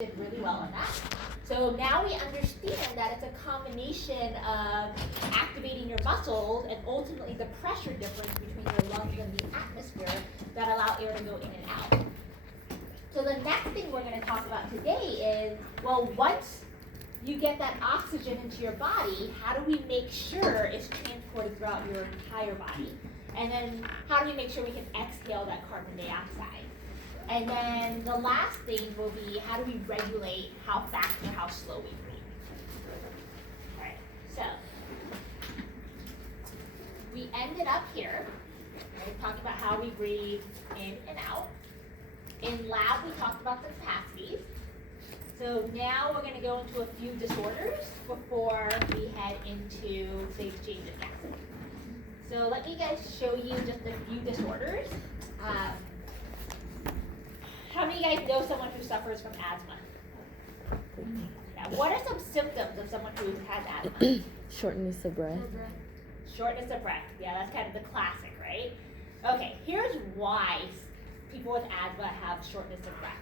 did really well on that. So now we understand that it's a combination of activating your muscles and ultimately the pressure difference between your lungs and the atmosphere that allow air to go in and out. So the next thing we're going to talk about today is, well, once you get that oxygen into your body, how do we make sure it's transported throughout your entire body? And then how do we make sure we can exhale that carbon dioxide? And then the last thing will be, how do we regulate how fast or how slow we breathe? All right, so we ended up here, right, talking about how we breathe in and out. In lab, we talked about the capacities. So now we're going to go into a few disorders before we head into the exchange of gases. So let me guys show you just a few disorders. How many of you guys know someone who suffers from asthma? Yeah. What are some symptoms of someone who has asthma? Shortness of breath. Shortness of breath. Yeah, that's kind of the classic, right? Okay, here's why people with asthma have shortness of breath.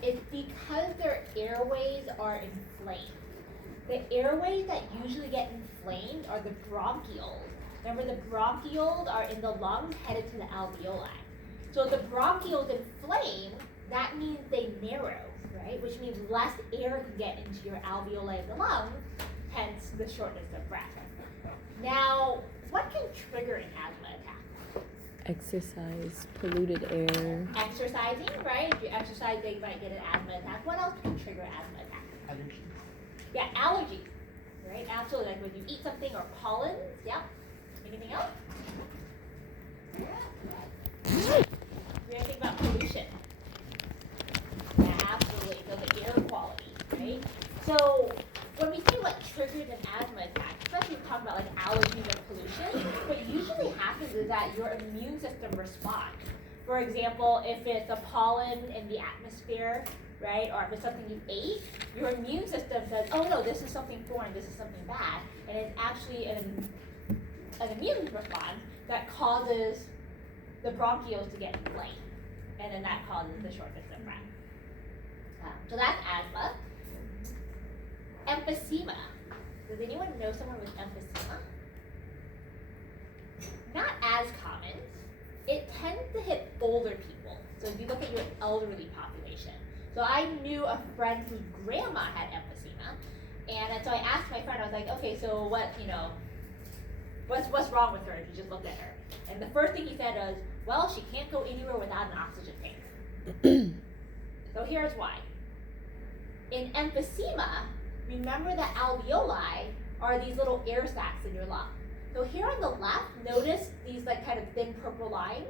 It's because their airways are inflamed. The airways that usually get inflamed are the bronchioles. Remember, the bronchioles are in the lungs headed to the alveoli. So if the bronchioles inflame, that means they narrow, right? Which means less air can get into your alveoli of the lungs, hence the shortness of breath. Now, what can trigger an asthma attack? Exercise, polluted air. Exercising, right? If you exercise, you might get an asthma attack. What else can trigger asthma attack? Allergies. Yeah, allergies, right? Absolutely, like when you eat something or pollens, yep. Anything else? We're gonna think about pollution. Yeah, absolutely. So the air quality, right? So when we think what triggers an asthma attack, especially when we talk about like allergies or pollution, what usually happens is that your immune system responds. For example, if it's a pollen in the atmosphere, right, or if it's something you ate, your immune system says, oh no, this is something foreign, this is something bad, and it's actually an immune response that causes the bronchioles to get inflamed, and then that causes the shortness of breath. So that's asthma. Emphysema. Does anyone know someone with emphysema? Not as common. It tends to hit older people. So if you look at your elderly population. So I knew a friend whose grandma had emphysema, and so I asked my friend, I was like, okay, so what's wrong with her? And he just looked at her. And the first thing he said was, well, she can't go anywhere without an oxygen tank. So here's why. In emphysema, remember that alveoli are these little air sacs in your lung. So here on the left, notice these like kind of thin purple lines.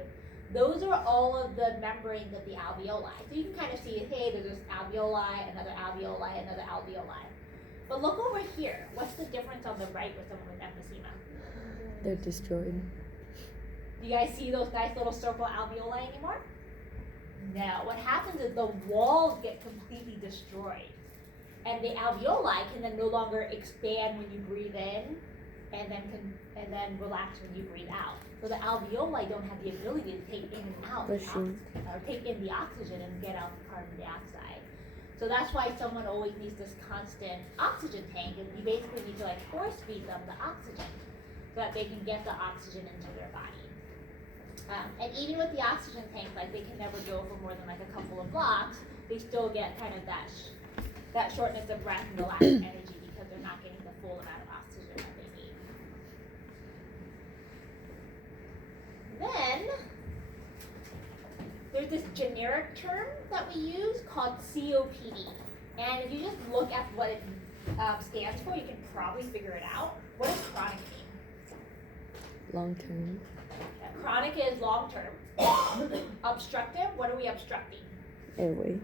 Those are all of the membranes of the alveoli. So you can kind of see, hey, there's this alveoli, another alveoli, another alveoli. But look over here. What's the difference on the right with someone with emphysema? They're destroyed. Do you guys see those nice little circle alveoli anymore? No. What happens is the walls get completely destroyed. And the alveoli can then no longer expand when you breathe in and then relax when you breathe out. So the alveoli don't have the ability to take in and out or take in the oxygen and get out the carbon dioxide. So that's why someone always needs this constant oxygen tank, and you basically need to like force feed them the oxygen so that they can get the oxygen into their body. And even with the oxygen tank, like they can never go for more than like a couple of blocks, they still get kind of that shortness of breath and the lack of energy because they're not getting the full amount of oxygen that they need. Then there's this generic term that we use called COPD. And if you just look at what it stands for, you can probably figure it out. What does chronic mean? Long term. Chronic is long term. Obstructive, what are we obstructing? Airway.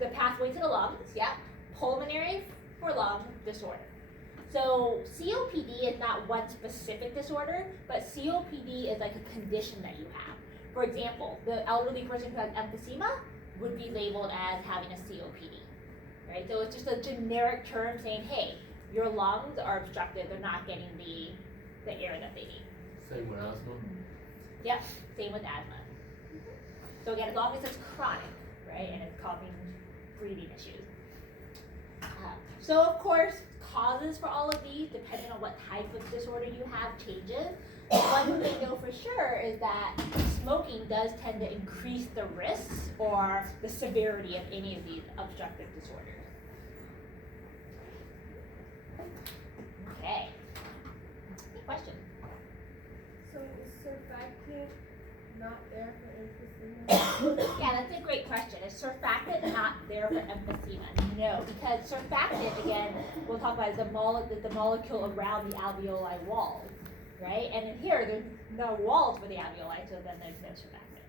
The pathway to the lungs, yep. Pulmonary for lung disorder. So COPD is not one specific disorder, but COPD is like a condition that you have. For example, the elderly person who has emphysema would be labeled as having a COPD, right? So it's just a generic term saying, hey, your lungs are obstructed, they're not getting the air that they need. Same with asthma? Yep, same with asthma. So again, as long as it's chronic, right? And it's causing breathing issues. So of course, causes for all of these, depending on what type of disorder you have, changes. One thing we know for sure is that smoking does tend to increase the risks or the severity of any of these obstructive disorders. Okay. Any questions? So is surfactant not there for emphysema? Yeah, that's a great question. Is surfactant not there for emphysema? No, because surfactant, again, we'll talk about the molecule around the alveoli wall, right? And in here, there's no walls for the alveoli, so then there's no surfactant.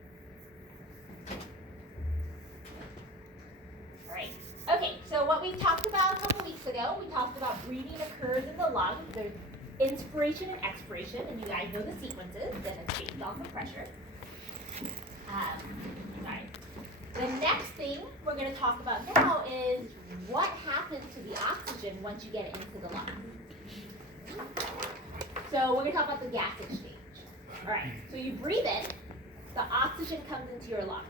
All right. Okay, so what we talked about a couple weeks ago, we talked about breathing occurs in the lungs. There's inspiration and expiration, and you guys know the sequences, then it's based off of pressure. Sorry. The next thing we're going to talk about now is what happens to the oxygen once you get it into the lungs. So we're going to talk about the gas exchange. All right, so you breathe in, the oxygen comes into your lungs.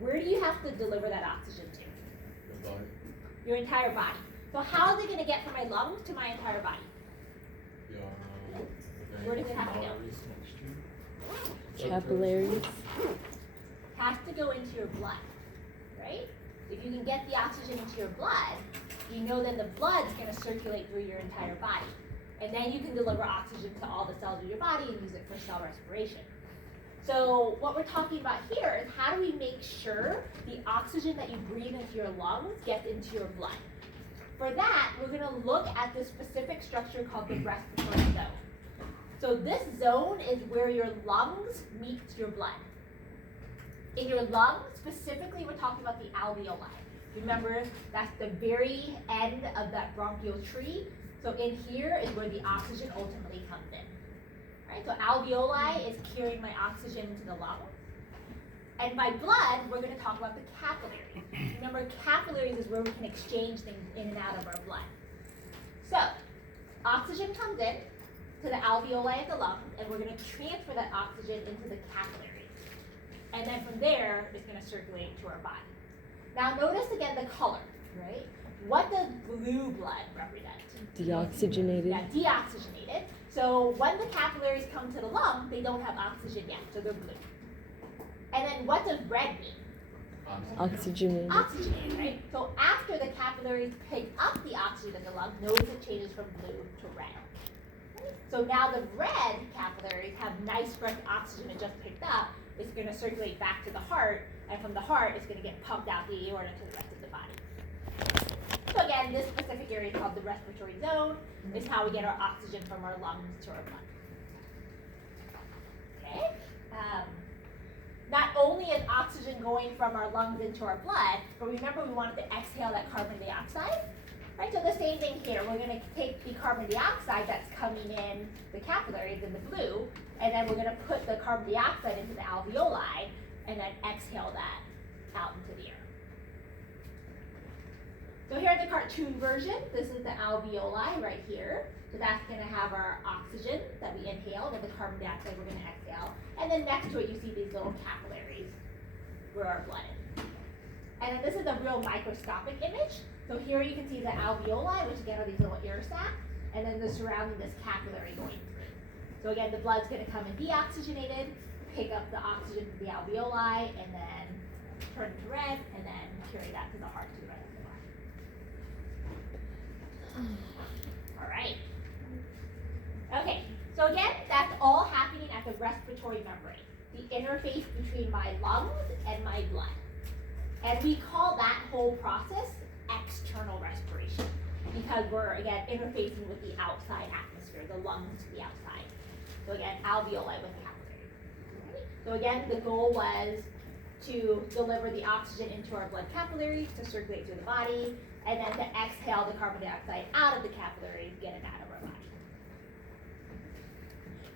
Where do you have to deliver that oxygen to? The body. Your entire body. So how is it going to get from my lungs to my entire body? Where does it have to go? Capillaries. Has to go into your blood, right? If you can get the oxygen into your blood, you know then the blood's going to circulate through your entire body. And then you can deliver oxygen to all the cells of your body and use it for cell respiration. So what we're talking about here is how do we make sure the oxygen that you breathe into your lungs gets into your blood? For that, we're going to look at this specific structure called the respiratory zone. So this zone is where your lungs meet your blood. In your lungs, specifically, we're talking about the alveoli. Remember, that's the very end of that bronchial tree. So in here is where the oxygen ultimately comes in. Right? So alveoli is carrying my oxygen into the lungs. And by blood, we're going to talk about the capillaries. Remember, capillaries is where we can exchange things in and out of our blood. So, oxygen comes in to the alveoli of the lungs, and we're going to transfer that oxygen into the capillaries. And then from there, it's going to circulate to our body. Now notice again the color, right? What does blue blood represent? Deoxygenated. Yeah, deoxygenated. So when the capillaries come to the lung, they don't have oxygen yet, so they're blue. And then what does red mean? Oxygenated. Oxygenated, right? So after the capillaries pick up the oxygen in the lung, notice it changes from blue to red. So now the red capillaries have nice fresh oxygen it just picked up. It's going to circulate back to the heart, and from the heart, it's going to get pumped out the aorta to the rest of the body. So again, this specific area is called the respiratory zone. It's how we get our oxygen from our lungs to our blood. Okay. Not only is oxygen going from our lungs into our blood, but remember we wanted to exhale that carbon dioxide. Right, so the same thing here. We're going to take the carbon dioxide that's coming in the capillaries in the blue, and then we're going to put the carbon dioxide into the alveoli, and then exhale that out into the air. So here's the cartoon version. This is the alveoli right here. So that's going to have our oxygen that we inhaled, and the carbon dioxide we're going to exhale. And then next to it, you see these little capillaries where our blood is. And then this is a real microscopic image. So here you can see the alveoli, which again are these little air sacs, and then the surrounding this capillary going through. So again, the blood's going to come in deoxygenated, pick up the oxygen from the alveoli, and then turn it to red, and then carry that to the heart to the rest of the body. All right. Okay, so again, that's all happening at the respiratory membrane, the interface between my lungs and my blood. And we call that whole process external respiration because we're, again, interfacing with the outside atmosphere, the lungs to the outside. So again, alveoli with capillaries. Right? So again, the goal was to deliver the oxygen into our blood capillaries to circulate through the body, and then to exhale the carbon dioxide out of the capillaries, get it out of our body.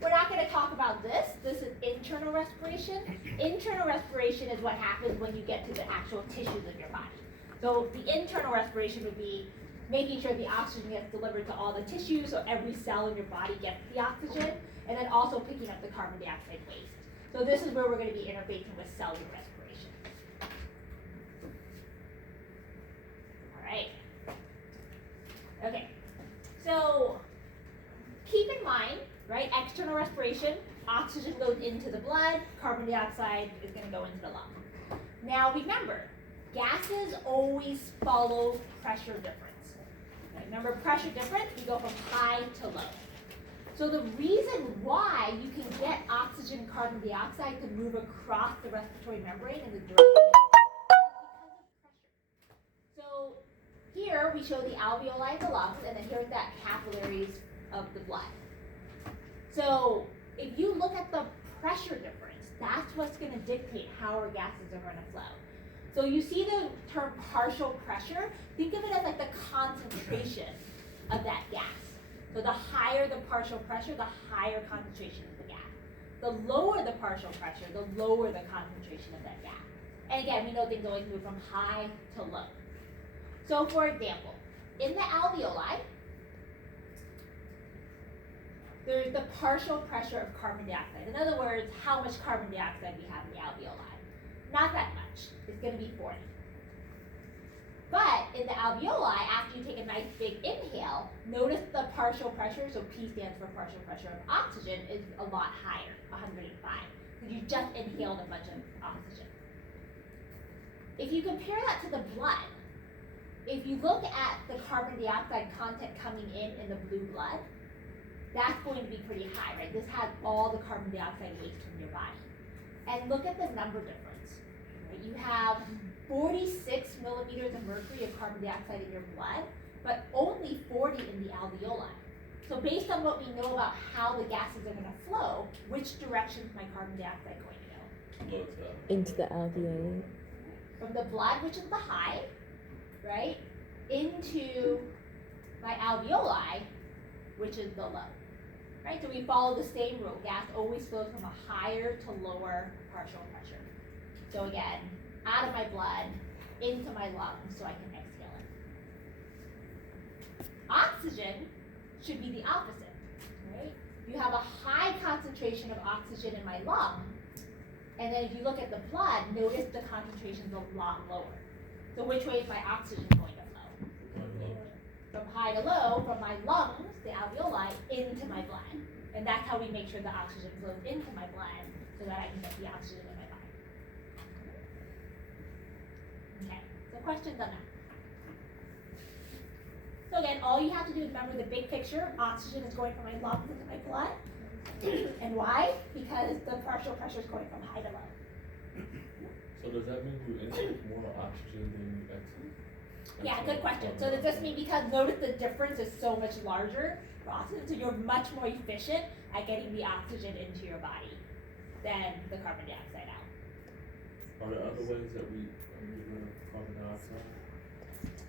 We're not going to talk about this. This is internal respiration. Internal respiration is what happens when you get to the actual tissues of your body. So the internal respiration would be making sure the oxygen gets delivered to all the tissues, so every cell in your body gets the oxygen, and then also picking up the carbon dioxide waste. So this is where we're going to be interfacing with cellular respiration. right? External respiration, oxygen goes into the blood, carbon dioxide is going to go into the lung. Now remember, gases always follow pressure difference. Okay, remember pressure difference, we go from high to low. So the reason why you can get oxygen and carbon dioxide to move across the respiratory membrane in the direction is because of pressure. So here we show the alveoli of the lungs, and then here's that capillaries of the blood. So if you look at the pressure difference, that's what's going to dictate how our gases are going to flow. So you see the term partial pressure, think of it as like the concentration of that gas. So the higher the partial pressure, the higher concentration of the gas. The lower the partial pressure, the lower the concentration of that gas. And again, we know things always move from high to low. So for example, in the alveoli, there's the partial pressure of carbon dioxide. In other words, how much carbon dioxide we have in the alveoli. Not that much. It's going to be 40. But in the alveoli, after you take a nice big inhale, notice the partial pressure, so P stands for partial pressure of oxygen, is a lot higher, 105, because you just inhaled a bunch of oxygen. If you compare that to the blood, if you look at the carbon dioxide content coming in the blue blood, that's going to be pretty high, right? This has all the carbon dioxide waste from your body. And look at the number difference. Right? You have 46 millimeters of mercury of carbon dioxide in your blood, but only 40 in the alveoli. So based on what we know about how the gases are going to flow, which direction is my carbon dioxide going to go? Into the alveoli. From the blood, which is the high, right, into my alveoli, which is the low. Right? So we follow the same rule. Gas always flows from a higher to lower partial pressure. So again, out of my blood, into my lungs, so I can exhale it. Oxygen should be the opposite, right? You have a high concentration of oxygen in my lung, and then if you look at the blood, notice the concentration's a lot lower. So which way is my oxygen going to flow? From high to low, from my lungs, the alveoli, into my blood. And that's how we make sure the oxygen flows into my blood so that I can get the oxygen in my body. Okay, so questions on that? So again, all you have to do is remember the big picture. Oxygen is going from my lungs into my blood. And why? Because the partial pressure is going from high to low. So does that mean you intake more oxygen than you exhale? Yeah, good question. So does this mean because notice the difference is so much larger for oxygen, so you're much more efficient at getting the oxygen into your body than the carbon dioxide out. Are there other ways that we get rid of carbon dioxide?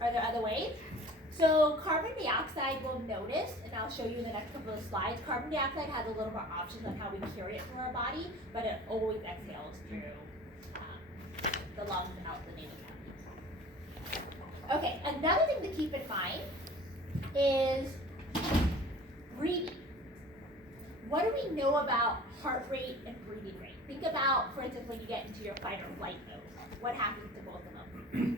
Are there other ways? So carbon dioxide, we'll notice, and I'll show you in the next couple of slides, carbon dioxide has a little more options on how we carry it through our body, but it always exhales through the lungs out the nasal cavity. Okay, another thing to keep in mind is breathing. What do we know about heart rate and breathing rate? Think about, for instance, when you get into your fight or flight mode. What happens to both of them?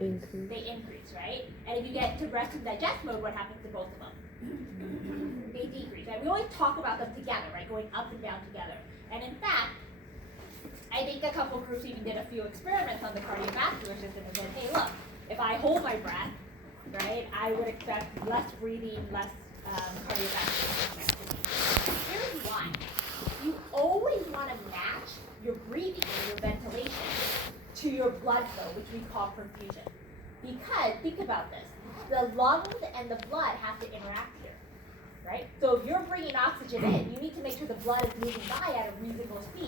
Increase. They increase, right? And if you get to rest and digest mode, what happens to both of them? They decrease, right? We always talk about them together, right? Going up and down together. And in fact, I think a couple groups even did a few experiments on the cardiovascular system and said, hey, look, if I hold my breath, right, I would expect less breathing, less cardiovascular system. Here's why. You always want to match your breathing and your ventilation to your blood flow, which we call perfusion. Because, think about this, the lungs and the blood have to interact here, right? So if you're bringing oxygen in, you need to make sure the blood is moving by at a reasonable speed